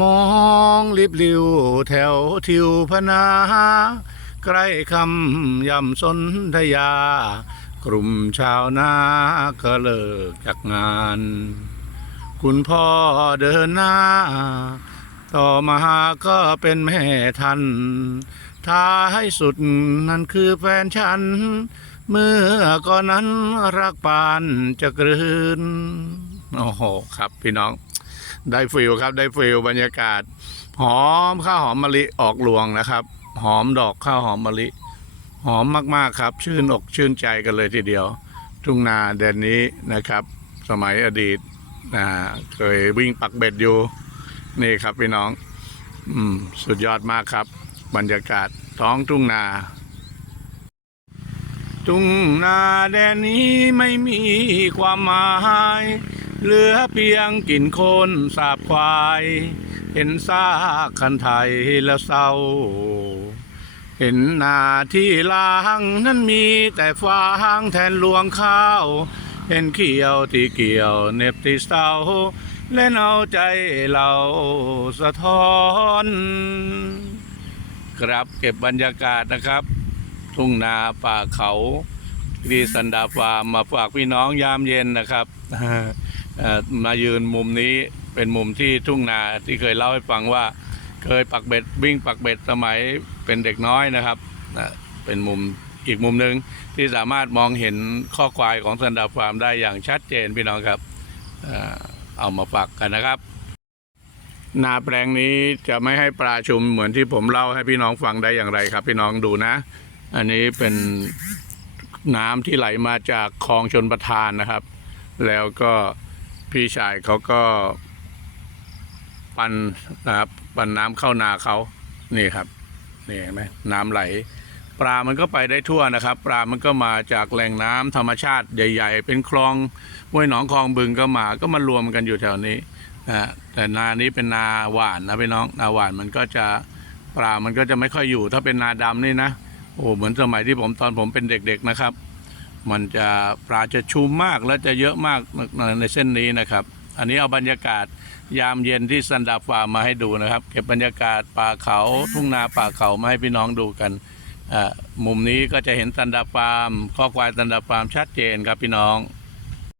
มองลิบลิวแถวทิวพนา ใกล้คำยำสนธยา กลุ่มชาวนาก็เลิกจากงาน คุณพ่อเดินหน้า ต่อมาก็เป็นแม่ทันท้ายสุดนั่นคือแฟนฉัน เมื่อก่อนนั้นรักปานจะกลืนโอ้โหครับพี่น้อง ได้ฟิลครับได้ฟิลบรรยากาศ หอมข้าวหอมมะลิออกรวงนะครับ หอมดอกข้าวหอมมะลิ หอมมากๆครับ ชื่นอกชื่นใจกันเลยทีเดียว ทุ่งนาแดนนี้นะครับ สมัยอดีตนะเคยวิ่งปักเบ็ดอยู่นี่ครับพี่น้อง อืม สุดยอดมากครับ บรรยากาศท้องทุ่งนา ทุ่งนาแดนนี้ไม่มีความหมาย เหลือเพียงกลิ่นโคนสาบควาย เห็นซากคันไทยแล้วเศร้า เห็นนาที่ล้างนั้นมีแต่ฟางแทนลวงข้าว เห็นเขียวที่เกี่ยวเน็บที่เสาเล่นเอาใจเราสะท้อน ครับเก็บบรรยากาศนะครับ ทุ่งนาป่าเขาที่สันดาฟาร์มมาฝากพี่น้องยามเย็นนะครับ มายืนมุมนี้เป็นมุมที่ทุ่งนาที่เคยเล่าให้ฟังว่าเคยปักเบ็ดวิ่งปักเบ็ดสมัยเป็นเด็กน้อยนะครับเป็นมุมอีกมุมหนึ่งที่สามารถมองเห็นข้อควายของสันดาฟาร์มได้อย่างชัดเจนพี่น้องครับเอ่อเอามาฝากกันนะครับ นาแปลงนี้จะไม่ให้ปลาชุมเหมือนที่ผมเล่าให้พี่น้องฟังได้อย่างไรครับ พี่น้องดูนะ อันนี้เป็นน้ำที่ไหลมาจากคลองชนประทานนะครับ แล้วก็ พี่ชายเขาก็ปันนะครับปันน้ำเข้านาเขานี่ครับนี่เห็นไหมน้ำไหล ปลามันก็ไปได้ทั่วนะครับ ปลามันก็มาจากแหล่งน้ำธรรมชาติใหญ่ ๆ เป็นคลองห้วยหนองคลองบึงก็มาก็มารวมกันอยู่แถวนี้นะแต่นานี้เป็นนาหวานนะพี่น้องนาหวานมันก็จะปลามันก็จะไม่ค่อยอยู่ ถ้าเป็นนาดำนี่นะโอ้เหมือนสมัยที่ผมตอนผมเป็นเด็ก ๆนะครับ มันจะปลาจะชุมมากและจะเยอะมากในเส้นนี้นะครับ อันนี้เอาบรรยากาศยามเย็นที่สันดาฟาร์มมาให้ดูนะครับ เก็บบรรยากาศป่าเขาทุ่งนาป่าเขามาให้พี่น้องดูกันอ่ามุมนี้ก็จะเห็นสันดาฟาร์มข้อควายสันดาฟาร์มชัดเจนครับพี่น้อง